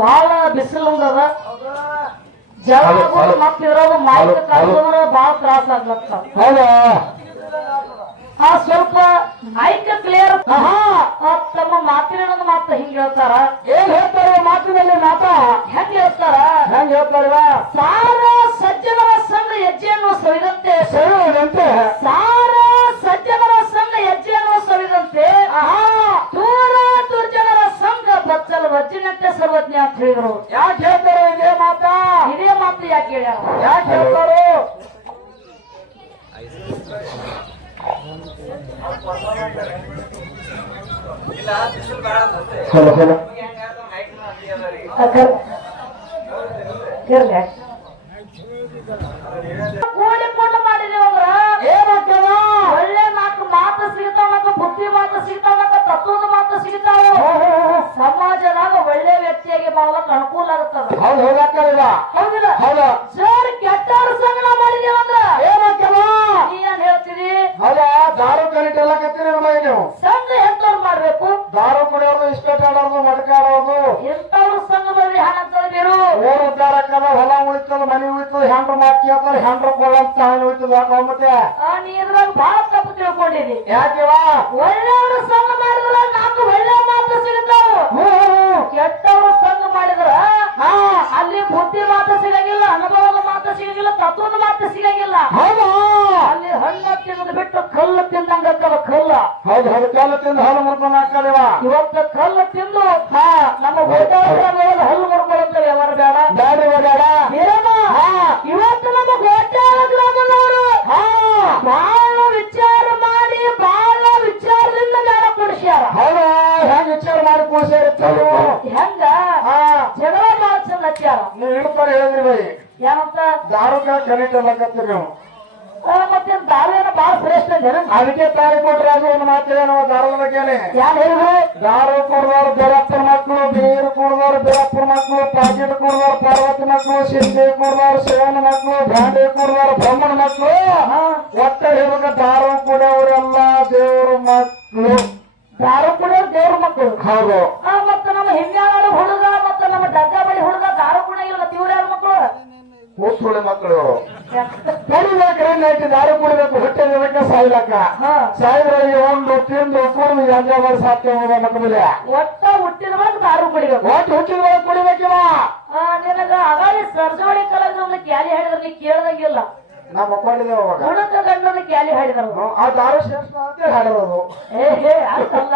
ಬಹಳ ಬಿಸಿಲು ಜಳ ಹಲೋ, ಆಗೋದು. ಮತ್ತ್ ಇರೋದು ಮಾಹಿತಿ ಹಲೋ. ಬಹಳ ತ್ರಾಸ ಆಗ್ಲತ್ತ. ಹೌದಾ ಆ ಸ್ವಲ್ಪ ಐಕ ಕ್ಲಿಯರ್ ತಮ್ಮ ಮಾತಿನ ಮಾತ ಹಿಂಗ್ ಹೇಳ್ತಾರ. ಏನ್ ಹೇಳ್ತಾರೆ ಮಾತಿನಲ್ಲಿ ಮಾತ? ಹೆಂಗ್ ಹೇಳ್ತಾರ? ಹೆಂಗ್ ಹೇಳ್ತಾರ ಸಾರ ಸಜ್ಜನರ ಸಂಘ ಹೆಜ್ಜೆಯನ್ನು ಸವಿದಂತೆ. ಸರಿದಂತೆ ಸಾರ ಸಜ್ಜನರ ಸಂಘ ಹೆಜ್ಜೆಯನ್ನು ಸವಿದಂತೆ ದೂರ ದುರ್ಜನರ ಸಂಘ ವಜ್ಜಿನಂತೆ ಸರ್ವಜ್ಞ ಅಂತ ಹೇಳಿದ್ರು. ಯಾಕೆ ಹೇಳ್ತಾರೆ ಇದೇ ಮಾತ? ಇದೇ ಮಾತು ಯಾಕೆ ಹೇಳ್ಯಾರ? ಯಾಕೆ ಹೇಳ್ತಾರೆ? ಕೂಡಿಕೊಂಡು ಮಾಡಿದೇವಂದ್ರ ಏನಾಗ್ತದ ಒಳ್ಳೆ ನಾಲ್ಕು ಮಾತು ಸಿಗ್ತಾವ ಬುದ್ಧಿ ಮಾತು ಸಿಗ್ತಾವ ತತ್ವದ ಮಾತು ಸಿಗ್ತಾವ. ವ್ಯಕ್ತಿಯಾಗಿ ಬಾಳಕ್ ಅನುಕೂಲ ಆಗುತ್ತದ ಹೌದಿಲ್ಲ. ಹೌದು. ಸರ್ ಕೆಟ್ಟವ್ರ ಮಾಡಿದೀವಿ ಏನಾಗ್ತದ ನೀ ಏನ್ ಹೇಳ್ತೀರಿ? ಹೌದಾ? ದಾರು ಎಲ್ಲ ಕತ್ತೀರಿ ನೀವು? ಸಂಘ ಎಂತವ್ರು ಮಾಡ್ಬೇಕು? ದಾರು ಕುಡಿಯೋದು ಇಸ್ಪೇಟ್ ಆಡೋದು ಮಡಕ ಆಡೋದು ಎಂತವ್ರ ಸಂಘದಲ್ಲಿ ಹಣ ತಂದಿರು ಊರು ಉದ್ದಾರಕ್ಕದ ಹೊಲ ಉಳಿತದ ಮನೆ ಉಳಿತದ ಹೆಂಡ್ರು ಮಾತಿ ಕೇಳ್ತಾರೆ ಹೆಂಡ್ರು ಕೊಳ್ಳಂತ ಉಳಿತದ ಯಾಕೆ ನೀ ಇದ್ರಾಗ ಬಹಳ ತಪ್ಪು ತಿಳ್ಕೊಂಡಿದಿ. ಯಾಕೆವಾ ಒಳ್ಳೆಯವ್ರ ಸಂಘ ಮಾಡಿದ್ರ ನಾಲ್ಕು ಒಳ್ಳೆ ಮಾತು ಸಿಗ್ತಾವ ಕೆಟ್ಟವ್ರ ಸಂಘ ಮಾಡಿದ್ರ ಅಲ್ಲಿ ಬುದ್ಧಿ ಮಾತು ಸಿಗಂಗಿಲ್ಲ ಅನುಭವದ ಮಾತು ಸಿಗಂಗಿಲ್ಲ ತತ್ವದ ಮಾತು ಸಿಗಂಗಿಲ್ಲ ಹೌದಾ ಅಲ್ಲಿ ಹಣ್ಣು ತಿನ್ನೋದು ಬಿಟ್ಟು ಕಲ್ಲು ತಿಂದಂಗ ಆಗ್ತದ ಕಲ್ಲ ಹೌದು ಹೌದು ಕಾಲ ತಿಂದು ಹಾಲು ಮುರ್ಕೊಂಡು ಹಾಕಲಿವ ಇವತ್ತ ಕಲ್ಲು ತಿಂದು ಹಾ ನಮ್ಮ ಗೋಟಾಳ ಹಲ್ಲು ಮುರ್ಕೊಳ್ಳುತ್ತೇವೆ ವ್ಯವಹಾರ ಬೇಡ? ಬ್ಯಾಡ್ರಿ ಬೇಡ ಮೇರನಾ ಇವತ್ತು ನಮ್ಮ ಗೋಟಾಳ ಗ್ರಾಮದವರು ಬಹಳ ವಿಚಾರ ಮಾಡಿ ಬಹಳ ವಿಚಾರದಿಂದ ಬೇಡ ಕೊಡಿಸ್ಯಾರ. ಹೌದಾ ಹೆಂಗ್ ವಿಚಾರ ಮಾಡಿ ಕೂಡ್ಸಿರುತ್ತಲ್ಲ ಹೆಂಗ? ಹಾ. ಜಗಳ ಹಚ್ಚಾರ ನೀವು ಹೇಳ್ತಾರೆ ಹೇಳಿದ್ರಿ ಬೈ. ಏನಂತ? ದಾರುಕ ಕರೆಕ್ಟ್ ಎಲ್ಲ ಕತ್ತೀರಿ ನೀವು. ಮತ್ತೆ ದಾರು ಬಹಳ ಬಾಳ ಶ್ರೇಷ್ಠ ಜನ ಅದಕ್ಕೆ ತಾಯಿ ಕೊಟ್ರೆ ಅದು ಒಂದು ಮಾತಿದೆ ನಾವು ದಾರದ ಬಗ್ಗೆನೆ ಯಾರು ಹೇಳಿದ್ರು? ದಾರು ಕುಡ್ದವ್ರು ಬೇರಪ್ಪನ ಮಕ್ಕಳು ಬೇರು ಕುಡ್ದವ್ರು ಬೇರಪ್ಪನ ಮಕ್ಕಳು ಪಾಕೆಟ್ ಕುಡ್ದವ್ರು ಪಾರ್ವತಿ ಮಕ್ಕಳು ಸಿದ್ಧಿ ಕುಡ್ದವ್ರು ಶಿವನ ಮಕ್ಕಳು ಬ್ರಾಂಡೆ ಕುಡ್ದವ್ರು ಬ್ರಾಹ್ಮಣ ಮಕ್ಕಳು. ಒಟ್ಟ ಹೇಳ್ಬೇಕ ದಾರು ಕುಡಿಯೋರೆಲ್ಲ ದೇವ್ರ ಮಕ್ಕಳು. ದಾರು ಕೂಡ ದೇವ್ರ ಮಕ್ಕಳು. ಹೌದು. ಮತ್ತೆ ನಮ್ಮ ಹಿಂಗಾಡು ಹುಡುಗ ಮತ್ತೆ ನಮ್ಮ ಡಗ್ಗ ಬಳಿ ಹುಡುಗ ದಾರು ಕುಡಿಯಿಲ್ಲ ಇಲ್ಲ ತೀವ್ರ ಮಕ್ಕಳು? ಕೂಸುಳಿ ಮಕ್ಕಳು. ಕುಡಿಬೇಕ್ರೆ ನೈಟ್ ದಾರು ಕುಡಿಬೇಕು? ಹೊಟ್ಟೆ ಇರಬೇಕ ಸಾಯ್ಲಕ್ಕ. ಹಾ. ಒಂದು ಉಂಡು ತಿಂದು ಕುಡಿದು ಎಂಜಾಯ್ ಮಾಡಿ ಸಾಧ್ಯ ಹೋಗೋ ಮಕ್ಕಳಿಗೆ ಒಟ್ಟ ಹುಟ್ಟಿದ ಬಳಿಕ ದಾರು ಕುಡಿಬೇಕು? ಒಟ್ಟು ಹುಟ್ಟಿದ ಕುಡಿಬೇಕಿವ ಆ, ನಿನಗ ಅಗಾಳಿ ಸರ್ಜೋಳಿ ಕಲಾವಿದ ಕ್ಯಾಲಿ ಹೇಳಿದ್ರೆ ನೀ ಕೇಳದಂಗಿಲ್ಲ. ನಮ್ಮ ಮಕ್ಕೊಂಡಿದ್ದೇವೆ ಅವಾಗ. ಗುಣಕ ಗಂಡನ ಕ್ಯಾಲಿ ಹಾಡಿದ್ರು. ಆ ದಾರು ಶ್ರೇಷ್ಠ ಅಂತ ಏ ಹೇ ಅಂತಲ್ಲ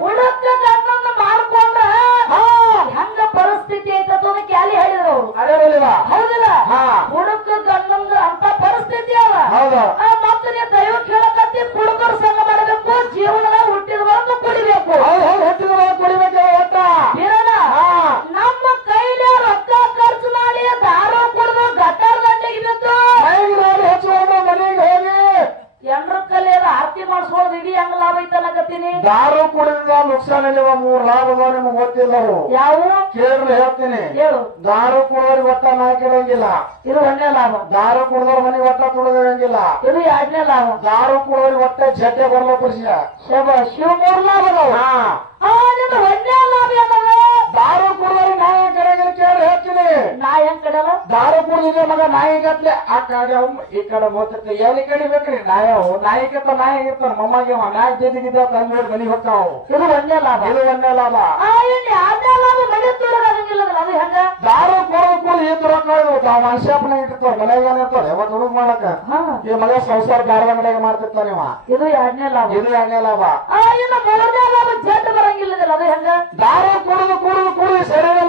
ಗುಣಕ ಗಂಡನ ಮಾಡ್ಕೊಂಡ್ರ ಹೆಂಗ ಪರಿಸ್ಥಿತಿ ಐತದ ಕ್ಯಾಲಿ ಹೇಳಿದ್ರು? ಹೌದಿಲ್ಲ. ಹಾ. ಹುಡುಕ ಗಂಡಂದ ಅಂತ ಪರಿಸ್ಥಿತಿ ಆ, ಮತ್ತೆ ನೀವು ದೈವ ಕೇಳಕತ್ತಿ ಕುಡುಕರು ಸಂಘ ಮಾಡಬೇಕು ಜೀವನದಾಗ ಹುಟ್ಟಿದ ಬಳಿಕ ಕುಡಿಬೇಕು ಹೌದು ಹೌದು ಹುಟ್ಟಿದ ಕುಡಿಬೇಕಿವ ಒಟ್ಟ ವೀರಣ್ಣ, ಹಾ. ನಮ್ಮ ಕೈಲಿ ರೊಕ್ಕ ಖರ್ಚು ಮಾಡಿ ದಾರು ಕುಡಿದು ಗಟಾರ ದಂಡೆಗೆ ಬಿದ್ದು ಮೈಗೆ ನೋಡಿ ಹಚ್ಕೊಂಡು ಮನೆಗೆ ಹೋಗಿ ಎಂಡ್ರ ಕಲಿಯದ ಆರತಿ ಮಾಡಿಸ್ಕೊಳ್ಳೋದು ಇಡೀ ಹೆಂಗ್ ಲಾಭ ಐತೆ ಅನ್ನಕತ್ತೀನಿ? ದಾರು ಕುಡಿದ ನುಕ್ಸಾನಿಲ್ಲವ ಮೂರ್ ಲಾಭ ಅದಾವ ನಿಮ್ಗೆ ಗೊತ್ತಿಲ್ಲವು ಯಾವ? ಕೇಳಿ ಹೇಳ್ತೀನಿ. ಹೇಳು. ದಾರು ಕುಡಿದವ್ರಿಗೆ ಒಟ್ಟ ನಾ ಕೇಳಂಗಿಲ್ಲ. ಇದು ಒಂದನೇ ಲಾಭ. ದಾರು ಕುಡಿದವ್ರ ಮನೆಗೆ ಒಟ್ಟ ತುಳಿದಂಗಿಲ್ಲ ಇದು ಎರಡನೇ ಲಾಭ. ದಾರು ಕುಡಿದವ್ರಿಗೆ ಒಟ್ಟ ಜಟ್ಟೆ ಬರ್ಲ ಪುರುಷ. ಶಿವ ಶಿವ ಮೂರ್ ಲಾಭ ಅದಾವ ಒಂದನೇ ಲಾಭ ಏನಲ್ಲ ದಾರು ಕುಡಿದವ್ರಿಗೆ ನಾಯಿ ಕೆಡಂಗಿಲ್ಲ ಕೇಳಿ ಹೇಳ್ತೀನಿ. ನಾ ಹೆಂಗ್ ಕಡೆಯಲ್ಲ ದಾರು ಕುಡಿದಿದೆ ಮಗ ನಾಯಿ ಗತ್ಲೆ ಆ ಕಡೆ ಈ ಕಡೆ ಹೋಗ್ತಿರ್ತ ಎಲ್ಲಿ ಕಡಿಬೇಕ್ರಿ ನಾಯವು ನಾಯಿ ಕತ್ತ ನಾಯಿ ಇರ್ತಾನ ಮೊಮ್ಮಗೆ ನಾಯಿ ಜೊತೆಗಿದ್ದ ತಂದು ಮನೆಗೆ ಹೋಗ್ತಾವ ಇದು ಒಂದೇ ಲಾಭ. ಇದು ಒಂದೇ ಲಾಭ. ಲಾಭ. ಮನೆ ದಾರು ಕುಡಿದು ಕುಡಿದು ಈ ತರ ನಾವು ಮನುಷ್ಯಪ್ಪನ ಇಟ್ಟಿರ್ತಾವ ಮನೆಗೆ ಏನಿರ್ತಾವ ಯಾವತ್ತು ಹುಡುಗ ಮಾಡಕ ಈ ಮಗ ಸಂಸಾರ ಬ್ಯಾರದ ಅಂಗಡಿಯಾಗ ಮಾಡ್ತಿರ್ತಾನ ಇವ ಇದು ಎರಡನೇ ಲಾಭ. ಇದು ಎರಡನೇ ಲಾಭ. ಆ ಇನ್ನು ಮೂರನೇ ಲಾಭ. ಜಡ್ ಬರಂಗಿಲ್ಲ ಅದು ಹೆಂಗ? ದಾರು ಕುಡಿದು ಕುಡಿದು ಕುಡಿದು ಶರೀರ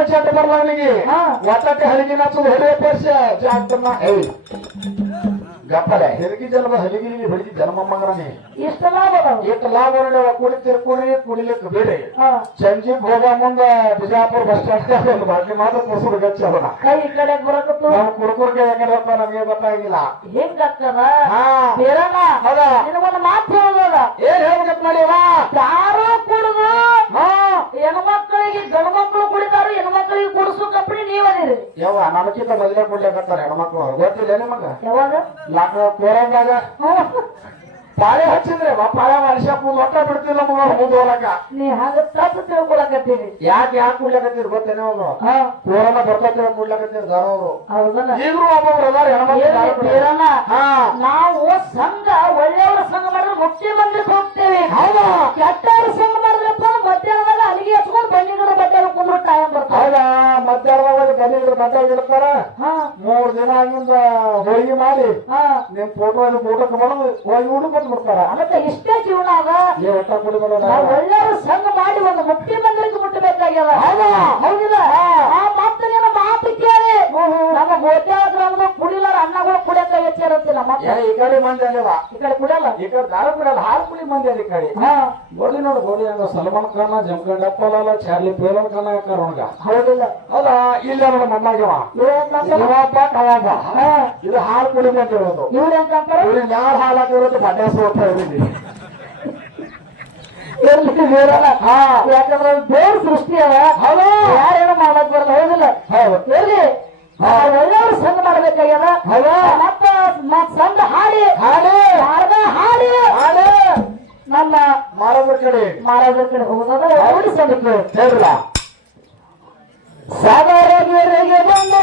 ಒಟ್ಟ ಚಟ ಬರ್ಲಾವನಿಗೆ ಹಾ. ಒಟ್ಟಕ್ಕೆ ಹಲಿಗೆ ನಚ್ಚದು ಹೊಡೆಯ ಪರ್ಸ ಜಾಗ್ತನ್ನ ಗಪ್ಪಲೆ ಹೆಲಿಗೆ ಜನ್ಮ ಹಲಿಗಿಲಿಗೆ ಜನ್ಮ ಜನ್ಮಮ್ಮಗರನಿ ಇಷ್ಟ ಲಾಭ ಎಷ್ಟು ಲಾಭ ಕುಡಿ ಕುಡಿಲಿಕ್ಕೆ ಬೇಡಿ ಸಂಜೆ ಹೋಗ ಮುಂದ ಬಿಜಾಪುರ ಬಸ್ ಸ್ಟ್ಯಾಂಡ್ ಒಂದು ಬಾಕಿ ಮಾತ್ರ ಕೈ ಕಡೆ ಬರಕತ್ತು? ನಾವು ನಮಗೆ ಗೊತ್ತಾಗಿಲ್ಲ. ಹೆಂಗ ಆಗ್ತದ ಹಾ ಬೇರಣ್ಣ ಹೌದಾ ನಿನಗೊಂದು ಮಾತು ಹೇಳೋದ ಏನ್ ಹೇಳ್ಬೇಕಂತ ಮಾಡಿವ ದಾರು ಕುಡಿದು ಹಾ ಹೆಣ್ಮಕ್ಳಿಗೆ ಗಂಡು ಮಕ್ಕಳು ಕುಡಿತಾರು ಹೆಣ್ಮಕ್ಳಿಗೆ ಕುಡಿಸೋ ಕಂಪನಿ ನೀವದಿರಿ ನಮಗಿಂತ ಮೊದಲೇ ಅಂತಾರೆ ಹೆಣ್ಮಕ್ಳು. ಗೊತ್ತಿಲ್ಲ ನಿಮಗ? ಯಾವಾಗ? ಲಾಕ್ ಕೋರಂದಾಗ ಪಾಳೆ ಹಚ್ಚಿದ್ರೆ ಬಾ ಪಾಳೆ ಮನುಷ್ಯ ಒಟ್ಟ ಬಿಡ್ತಿಲ್ಲ ಮಗ ಹೋಲಕ ನೀ ಹಂಗ ತಪ್ಪು ತಿಳ್ಕೊಳಕತ್ತೀರಿ. ಯಾಕೆ ಯಾಕೆ ಕೂಡ್ಲಕತ್ತೀರಿ ಗೊತ್ತೇನೆ ಅವ್ರು ಹಾ. ಪೂರನ ಕೂಡ್ಲಕತ್ತೀರಿ ದಾರವ್ರು ಈಗಲೂ ಒಬ್ಬೊಬ್ರು ಅದಾರ ಹೆಣ್ಮಕ್ಳು ನಾವು ಸಂಘ ಮಾಡಿ ನಿಮ್ ಫೋಟೋ ಇದು ಊಟಕ್ಕೆ ಮಾಡೋದು ಹೋಗಿ ಊಟ ಬಂದು ಬಿಡ್ತಾರ. ಅದಕ್ಕೆ ಇಷ್ಟೇ ಜೀವನ ಅದ ನೀವು ನಾವು ಸಂಘ ಮಾಡಿ ಒಂದು ಮುಕ್ತಿ ಮಂದಿರಕ್ಕೆ ಮುಟ್ಟಬೇಕಾಗ್ಯದ. ಹೌದಾ? ಹೌದಿಲ್ಲ? ಆ ಮಾತು ನಿನ್ನ ಮಾತು ಕೇಳಿ. ನಮ್ಮ ಗ್ರಾಮದ ಕುಡಿಲಾರ ಅಣ್ಣಗಳು ಕುಡಿಯಕ ಮತ್ತೆ? ಈ ಕಡೆ ಮಂದಿ ಅಲ್ಲಿವ ಈ ಕಡೆ ಈ ಕಡೆ ದಾರ ಹಾಲು ಮಂದಿ ಅಲ್ಲಿ ಕಡೆ. ನೋಡು ಹಂಗ ಸಲ್ಮಾನ್ ಖಾನ ಜಮಖಂಡ ಚಾರ್ಲಿ ಪೇಲನ್ ಖಾನ ಹಾಕಾರ ಅವನ್ಗ. ಹೌದಿಲ್ಲ. ಹೌದಾ ಇಲ್ಲ ನೋಡ ಕವಾಬ. ಇದು ಹಾಲು ಅಂತಾರ ಇವ್ರಿಗೆ ಯಾರು ಹಾಲು ಹಾಕಿರೋದು ಇದ್ದೀನಿ. ಯಾಕಂದ್ರೆ ದೇವ್ರ ಸೃಷ್ಟಿ ಅದ ಹೌದು. ಯಾರೇನು ಮಾಡಕ್ ಬರಲ್ಲ ಹೌದಿಲ್ಲ? ಹೌದು. ಎಲ್ಲಿ? ಒಳ್ಳೆಯವ್ರ ಸಂಘ ಮಾಡ್ಬೇಕಾಗ್ಯದ? ಹೌದಾ. ಮತ್ತ ಮತ್ ಹಾಡಿ ಹಾಡಿ ಯಾರ್ದ ಹಾಡಿ ಹಾಡಿ ನಮ್ಮ ಮಾರೋದ್ರ ಕಡೆ ಮಹಾರಾಜರ ಕಡೆ ಹೋಗೋದ ಓಡಿ ಸಂಘಕ್ಕೆ ಹೇಳ್ರಲ್ಲ ಸಾಗರಗಿರಿಗೆ ಬಂದು